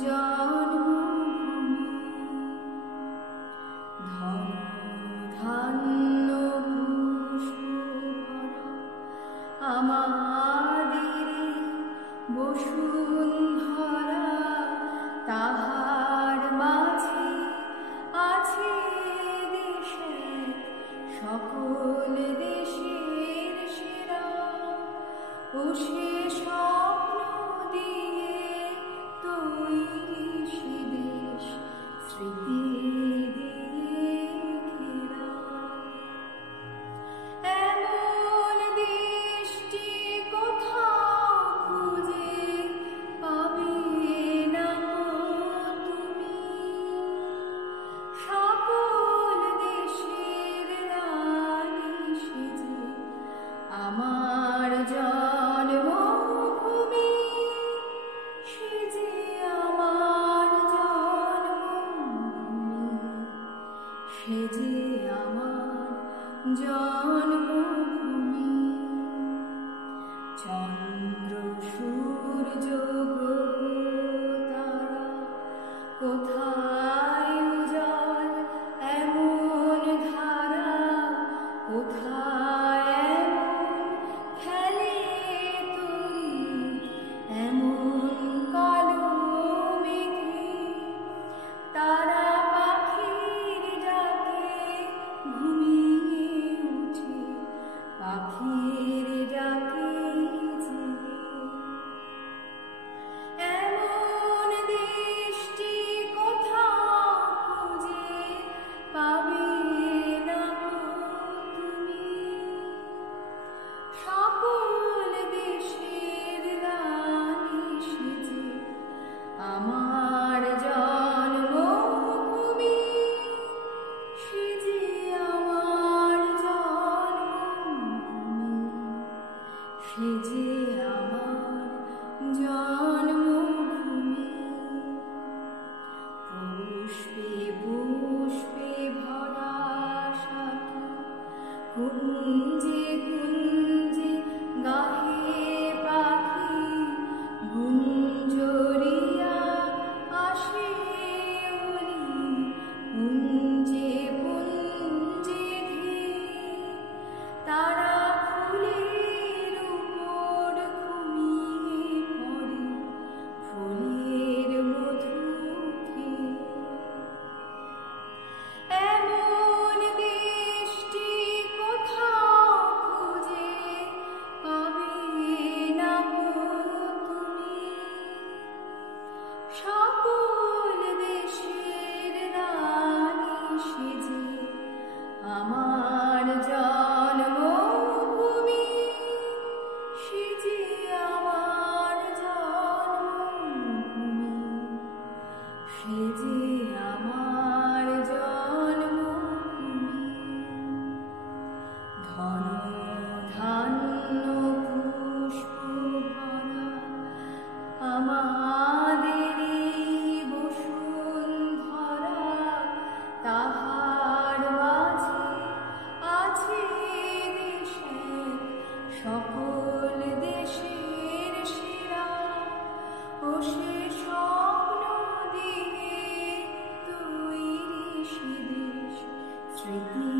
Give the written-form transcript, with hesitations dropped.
জন্মভূমি ধন ধান্য পুষ্পভরা আমাদেরই বসুন্ধরা, তাহার মাঝে আছে দেশে সকল দেশের সেরা। ও সে স্বপ্ন দিয়ে তৈরি সে দেশ স্মৃতি দিয়ে ঘেরা। এমন দেশটি কোথাও খুঁজে পাবে না তুমি, সকল দেশের রানী সেজে আমার জন্মভূমি, সেজে আমার জন্মভূমি, সেজে আমার জন্মভূমি। চন্দ্র সূর্য গ্রহ তারা কোথায় উজ্জ্বল এমন ধারা, কোথায় এমন খেলে তরি এমন কালো মেঘে। তারা পাখির ডাকে ঘুমিয়ে উঠে, পাখির ডাকে জেগে। এমন দেশটি কোথাও খুঁজে পাবে না তুমি, সকল দেশের রানী সেজে আমার জন্মভূমি, সেজে আমার জন্মভূমি, সেজে আমার জন্মভূমি। পুষ্পে পুষ্পে ভরা সাথী, কুঞ্জে কুঞ্জে গাহে পাখি, গুঞ্জরিয়া আসে ওলি, পুঞ্জে পুঞ্জে ধেয়ে। তারা ফুলের উপর ঘুমিয়ে পড়ে, ফুলের মধু খেয়ে। এমন দেশটি কোথাও খুঁজে পাবে না তুমি, সকল দেশের রানী সেজে আমার জন্মভূমি, সেজে আমার জন্মভূমি, সেজে আমার জন্মভূমি। ধন ধান্য পুষ্পভরা আমাদেরই বসুন্ধরা, তাহার মাঝে আছে দেশে সকল দেশের সেরা। ও সে স্বপ্ন দিয়ে তৈরি সে দেশ স্মৃতি